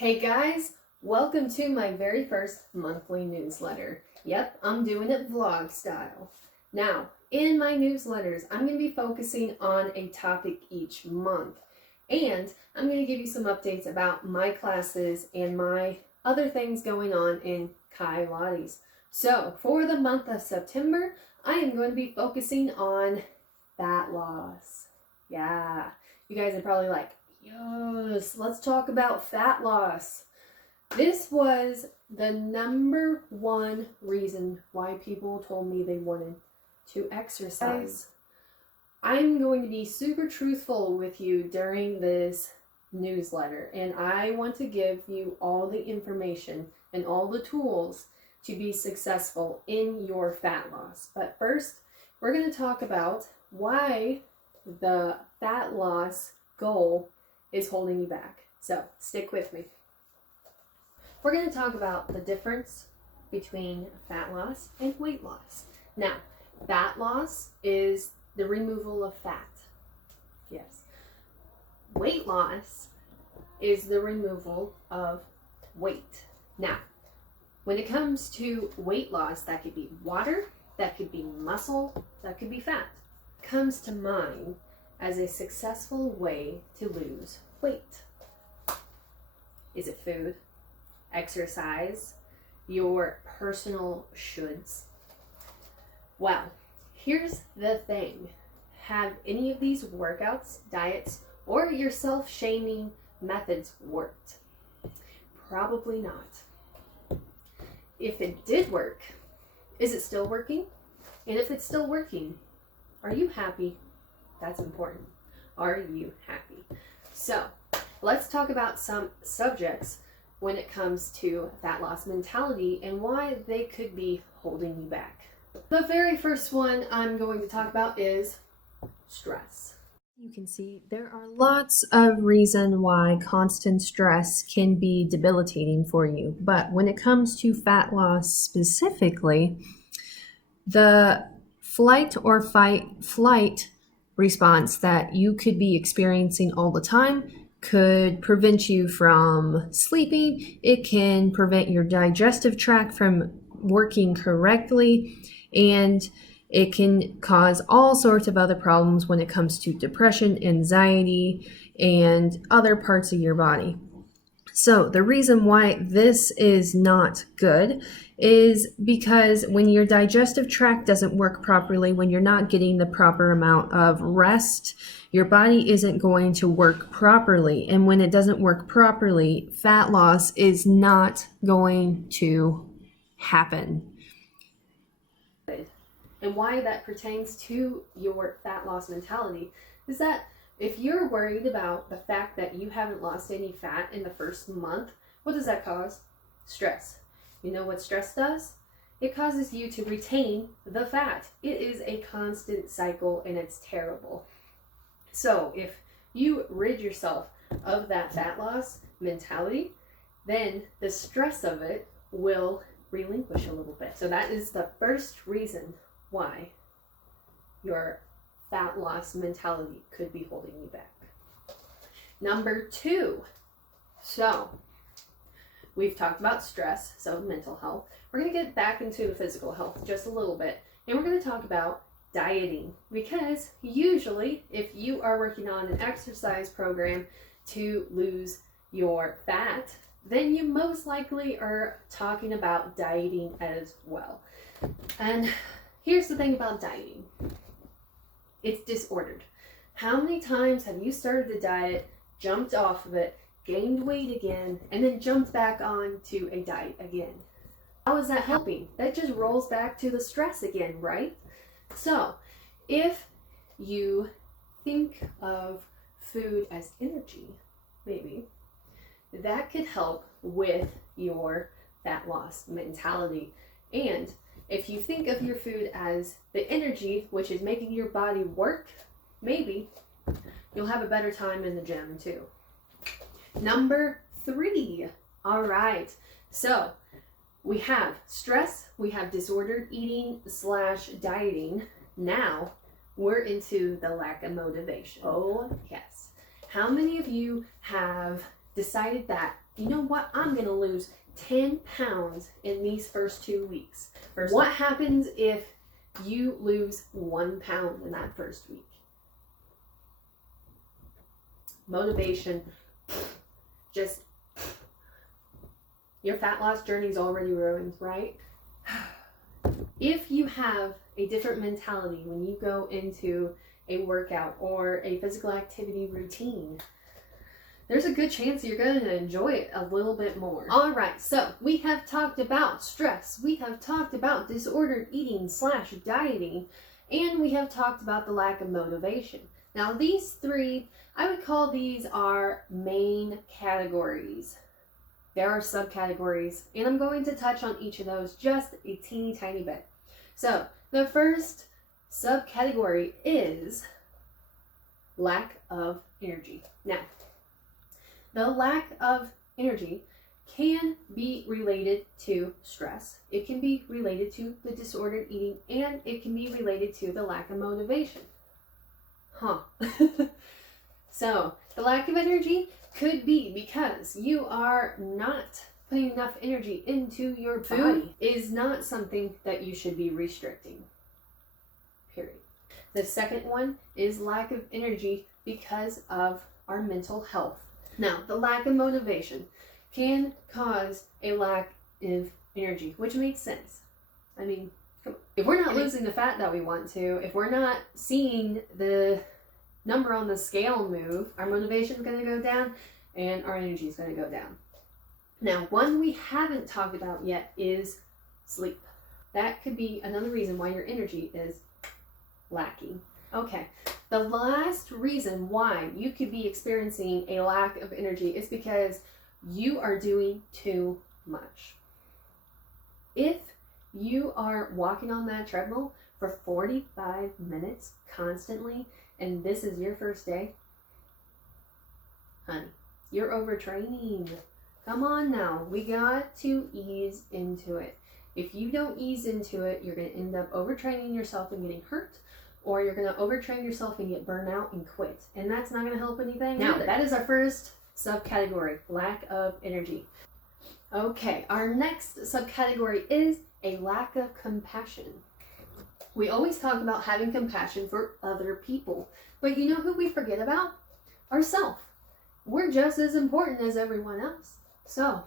Hey guys, welcome to my very first monthly newsletter. Yep, I'm doing it vlog style. Now, in my newsletters, I'm going to be focusing on a topic each month. And I'm going to give you some updates about my classes and my other things going on in Kylates. So, for the month of September, I am going to be focusing on fat loss. Yeah, you guys are probably like, yes, let's talk about fat loss. This was the number one reason why people told me they wanted to exercise. I'm going to be super truthful with you during this newsletter, and I want to give you all the information and all the tools to be successful in your fat loss. But first, we're going to talk about why the fat loss goal is holding you back. So stick with me. We're going to talk about the difference between fat loss and weight loss. Now, fat loss is the removal of fat. Yes. Weight loss is the removal of weight. Now, when it comes to weight loss, that could be water, that could be muscle, that could be fat. It comes to mind as a successful way to lose weight. Is it food, exercise, your personal shoulds? Well, here's the thing. Have any of these workouts, diets, or your self-shaming methods worked? Probably not. If it did work, is it still working? And if it's still working, are you happy? That's important. Are you happy? So, let's talk about some subjects when it comes to fat loss mentality and why they could be holding you back. The very first one I'm going to talk about is stress. You can see there are lots of reasons why constant stress can be debilitating for you. But when it comes to fat loss specifically, the flight or flight response that you could be experiencing all the time could prevent you from sleeping. It can prevent your digestive tract from working correctly, and it can cause all sorts of other problems when it comes to depression, anxiety, and other parts of your body. So the reason why this is not good is because when your digestive tract doesn't work properly, when you're not getting the proper amount of rest, your body isn't going to work properly. And when it doesn't work properly, fat loss is not going to happen. And why that pertains to your fat loss mentality is that if you're worried about the fact that you haven't lost any fat in the first month, what does that cause? Stress. You know what stress does? It causes you to retain the fat. It is a constant cycle and it's terrible. So if you rid yourself of that fat loss mentality, then the stress of it will relinquish a little bit. So that is the first reason why your fat loss mentality could be holding you back. Number two, so we've talked about stress, so mental health. We're going to get back into the physical health just a little bit, and we're going to talk about dieting, because usually if you are working on an exercise program to lose your fat, then you most likely are talking about dieting as well. And here's the thing about dieting. It's disordered. How many times have you started a diet, jumped off of it, gained weight again, and then jumped back on to a diet again? How is that helping? That just rolls back to the stress again, right? So, if you think of food as energy, maybe, that could help with your fat loss mentality. And if you think of your food as the energy, which is making your body work, maybe you'll have a better time in the gym too. Number three. All right. So we have stress, we have disordered eating / dieting. Now we're into the lack of motivation. Oh, yes. How many of you have decided that you know what, I'm going to lose 10 pounds in these first 2 weeks. What happens if you lose 1 pound in that first week? Motivation, just, your fat loss journey is already ruined, right? If you have a different mentality when you go into a workout or a physical activity routine, there's a good chance you're going to enjoy it a little bit more. All right, so we have talked about stress, we have talked about disordered eating / dieting, and we have talked about the lack of motivation. Now these three, I would call these our main categories. There are subcategories, and I'm going to touch on each of those just a teeny tiny bit. So the first subcategory is lack of energy. Now, the lack of energy can be related to stress. It can be related to the disordered eating, and it can be related to the lack of motivation. So the lack of energy could be because you are not putting enough energy into your body. Food is not something that you should be restricting. Period. The second one is lack of energy because of our mental health. Now, the lack of motivation can cause a lack of energy, which makes sense. I mean, if we're not losing the fat that we want to, if we're not seeing the number on the scale move, our motivation is going to go down and our energy is going to go down. Now, one we haven't talked about yet is sleep. That could be another reason why your energy is lacking. Okay, the last reason why you could be experiencing a lack of energy is because you are doing too much. If you are walking on that treadmill for 45 minutes constantly, and this is your first day, honey, you're overtraining. Come on now, we got to ease into it. If you don't ease into it, you're going to end up overtraining yourself and getting hurt, or you're going to overtrain yourself and get burnt out and quit. And that's not going to help anything. Now, that is our first subcategory, lack of energy. Okay, our next subcategory is a lack of compassion. We always talk about having compassion for other people, but you know who we forget about? Ourselves. We're just as important as everyone else. So,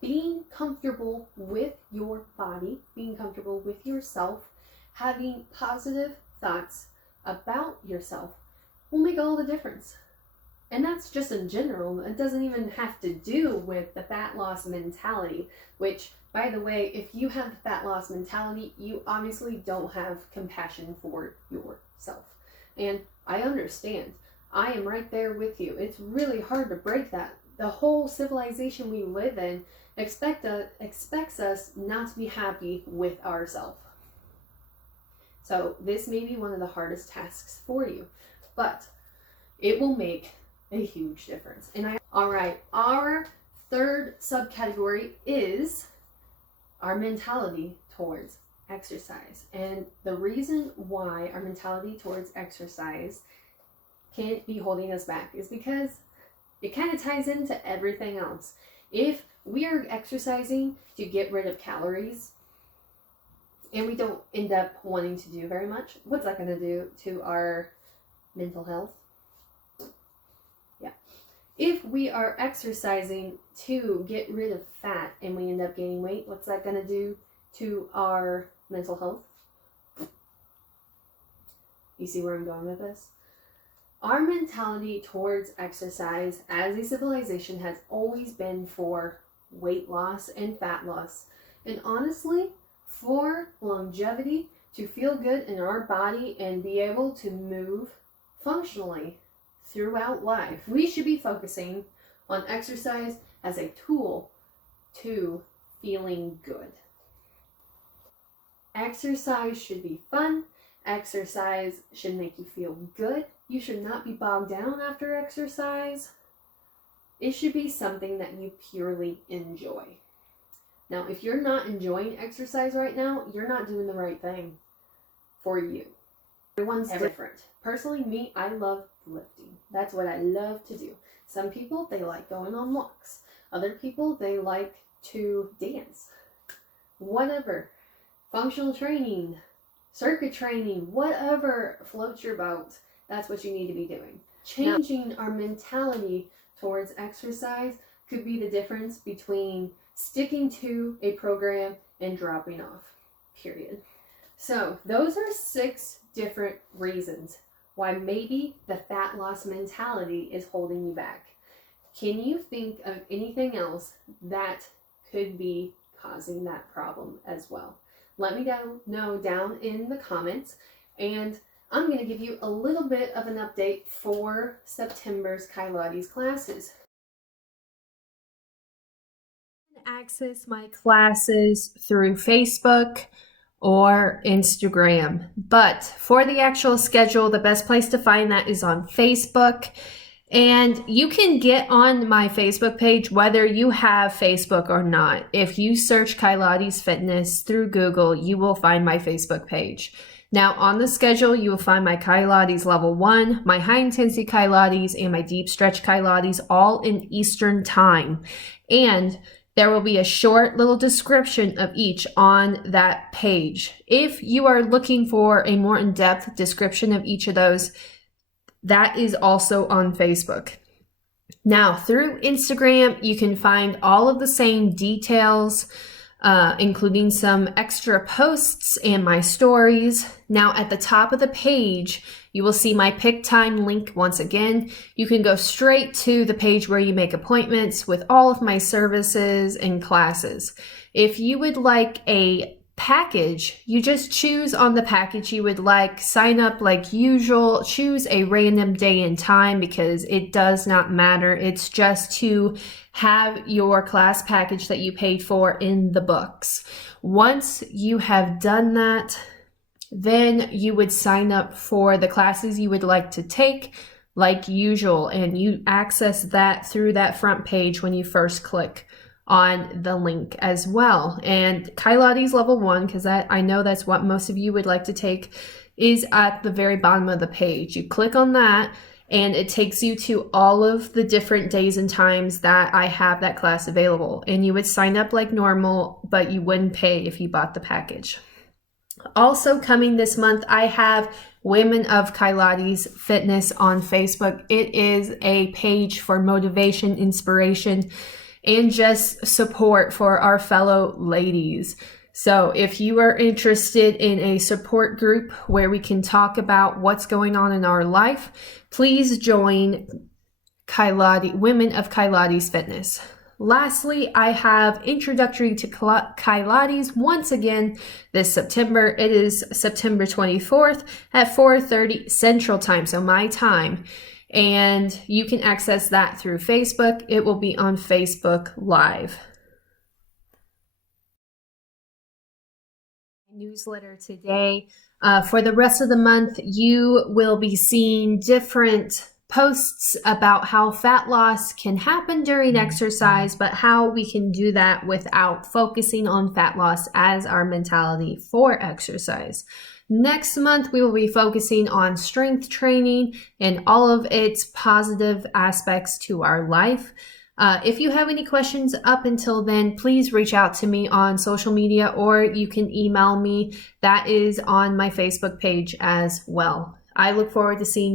being comfortable with your body, being comfortable with yourself, having positive thoughts about yourself will make all the difference. And that's just in general. It doesn't even have to do with the fat loss mentality, which, by the way, if you have the fat loss mentality, you obviously don't have compassion for yourself. And I understand. I am right there with you. It's really hard to break that. The whole civilization we live in expects us not to be happy with ourselves. So this may be one of the hardest tasks for you, but it will make a huge difference. All right, our third subcategory is our mentality towards exercise. And the reason why our mentality towards exercise can't be holding us back is because it kind of ties into everything else. If we are exercising to get rid of calories and we don't end up wanting to do very much, what's that going to do to our mental health? Yeah. If we are exercising to get rid of fat and we end up gaining weight, what's that going to do to our mental health? You see where I'm going with this? Our mentality towards exercise as a civilization has always been for weight loss and fat loss. And honestly, for longevity, to feel good in our body and be able to move functionally throughout life, we should be focusing on exercise as a tool to feeling good. Exercise should be fun. Exercise should make you feel good. You should not be bogged down after exercise. It should be something that you purely enjoy. Now, if you're not enjoying exercise right now, you're not doing the right thing for you. Everyone's different. Personally, me, I love lifting. That's what I love to do. Some people, they like going on walks. Other people, they like to dance. Whatever. Functional training, circuit training, whatever floats your boat, that's what you need to be doing. Changing our mentality towards exercise could be the difference between sticking to a program and dropping off, period. So those are 6 different reasons why maybe the fat loss mentality is holding you back. Can you think of anything else that could be causing that problem as well? Let me know down in the comments, and I'm going to give you a little bit of an update for September's Kylates classes. Access my classes through Facebook or Instagram, but for the actual schedule, the best place to find that is on Facebook. And you can get on my Facebook page whether you have Facebook or not. If you search Kylates Fitness through Google, you will find my Facebook page. Now on the schedule, you will find my Kylates level 1, my high intensity Kylates, and my deep stretch Kylates all in Eastern time. And there will be a short little description of each on that page. If you are looking for a more in-depth description of each of those, that is also on Facebook. Now, through Instagram, you can find all of the same details, including some extra posts and my stories. Now, at the top of the page, you will see my pick time link once again. You can go straight to the page where you make appointments with all of my services and classes. If you would like a package, you just choose on the package you would like, sign up like usual, choose a random day and time because it does not matter. It's just to have your class package that you paid for in the books. Once you have done that, then you would sign up for the classes you would like to take like usual, and you access that through that front page when you first click on the link as well. And Kylates level 1, because I know that's what most of you would like to take, is at the very bottom of the page. You click on that and it takes you to all of the different days and times that I have that class available. And you would sign up like normal, but you wouldn't pay if you bought the package. Also coming this month, I have Women of Kylates Fitness on Facebook. It is a page for motivation, inspiration, and just support for our fellow ladies. So if you are interested in a support group where we can talk about what's going on in our life, please join Women of Kylates Fitness. Lastly, I have Introductory to Kylates once again this September. It is September 24th at 4:30 Central Time, so my time. And you can access that through Facebook. It will be on Facebook Live. Newsletter today. For the rest of the month, you will be seeing different posts about how fat loss can happen during exercise, but how we can do that without focusing on fat loss as our mentality for exercise. Next month, we will be focusing on strength training and all of its positive aspects to our life. If you have any questions up until then, please reach out to me on social media, or you can email me. That is on my Facebook page as well. I look forward to seeing you.